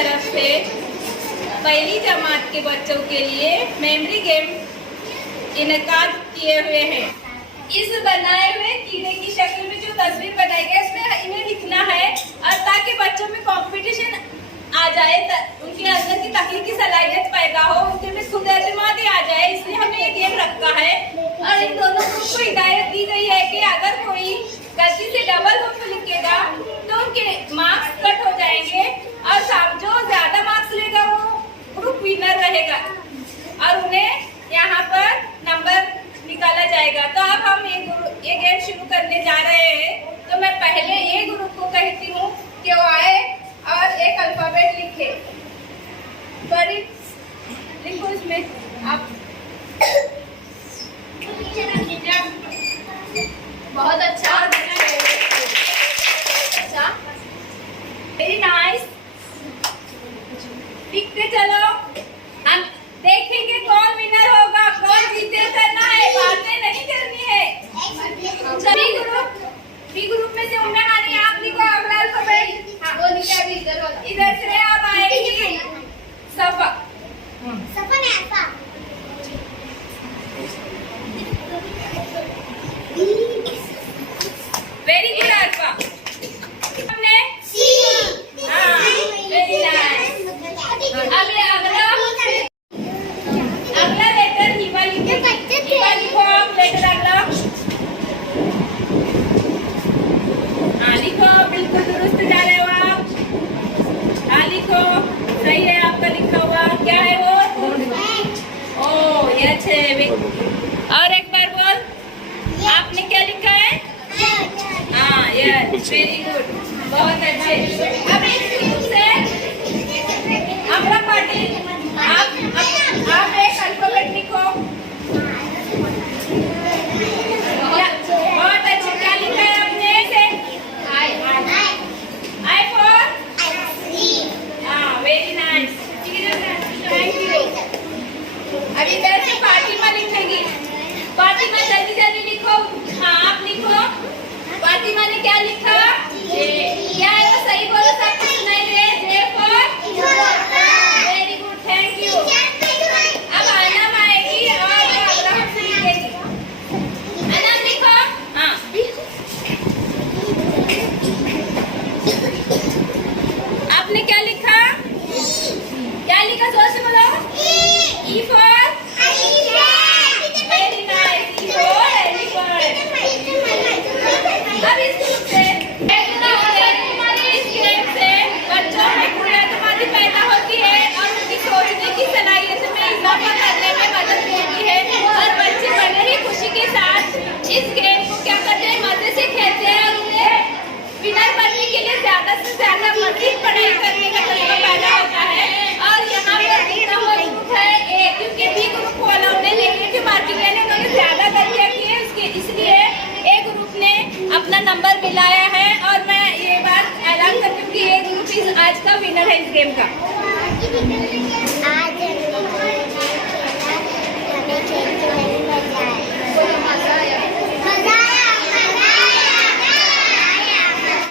तरफ से पहली जमात के बच्चों के लिए मेमोरी गेम इनकाद किए हुए हैं। इस बनाए हुए कीड़े की शक्ल में जो तस्वीर बनाई गई इसमें इन्हें लिखना है और ताकि बच्चों में कंपटीशन आ जाए, उनके अंदर की तख्लीकी सलाहियत पैदा हो, उनके में खुद एतमादी आ जाए, इसलिए हमने ये गेम रखा है। और इन दोनों ग्रुप को हिदायत दी गई है कि अगर कोई गलती से डबल ग्रुप लिखेगा तो उनके मार्क्स कट हो जाएंगे और जो ज्यादा मार्क्स लेगा वो ग्रुप विनर रहेगा और उन्हें यहाँ पर नंबर निकाला जाएगा। तो अब हम ये गेम शुरू करने जा रहे हैं। तो मैं पहले ए ग्रुप को कहती हूँ कि वो आए और एक अल्फाबेट लिखे। बड़ी लिखो इसमें आप। बहुत अच्छा, वेरी नाइस। लिखते चलो, हम देखेंगे कौन विनर होगा, कौन जीते। करना है, बातें नहीं करनी है। बी ग्रुप में से उम्मे हानी आप लिखो अगला अल्फाबेट। इधर से आप आएगी सफा। सफा ने अल्फा। Very good alpha. हमने सी। हाँ, वेरी नाइस। अब ये अगला लेटर हिबा लिखे। हिबा लिखो आप लेटर अगला। हाँ लिखो, बिल्कुल दुरुस्त जा रहे हो आप। हाँ लिखो, सही है आपका लिखा हुआ। क्या है वो? ओ ये अच्छे है। और एक बार बोल, आपने क्या लिखा है? हाँ यस, वेरी गुड, बहुत अच्छे। अब इस ग्रुप से अमरा पाटिल, आप एक अल्फाबेट लिखो। बहुत अच्छे, क्या लिखा है आपने? I for? हाँ वेरी नाइस, थैंक यू। अभी इधर से फातिमा लिखेगी। फातिमा जल्दी जल्दी लिखो। हाँ आप लिखो। फातिमा ने क्या लिखा? क्या है वो? सही बोलो, सब कुछ सुनाई दे। J for? Very good, thank you. अब अनम आएगी और अगला से लिखेगी। अनम लिखो। हाँ आपने क्या लिखा? क्या लिखा? जोर से बोलो। E for? Very nice, E for elephant. अब इस ग्रुप से इस गेम से बच्चों में खुद एतमादी पैदा होती है और उनकी सोचने की सलाहियत में इजाफा करने में मदद मिलती है और बच्चे बड़े ही खुशी के साथ इस गेम को क्या करते हैं, मजे से खेलते हैं और उन्हें विनर बनने के लिए ज्यादा से ज्यादा मजीद पढ़ाई करने का तरीका पैदा होता है। और यहाँ पर जीता हुआ ग्रुप है ए, क्योंकि बी ग्रुप वालों ने लेने की मार्किंग लेने उन्होंने ज्यादा दर्जा की है, इसलिए ए ग्रुप ने अपना नंबर मिलाया है। और मैं ये बात ऐलान करती हूँ कि ए ग्रुप आज का विनर है इस गेम का।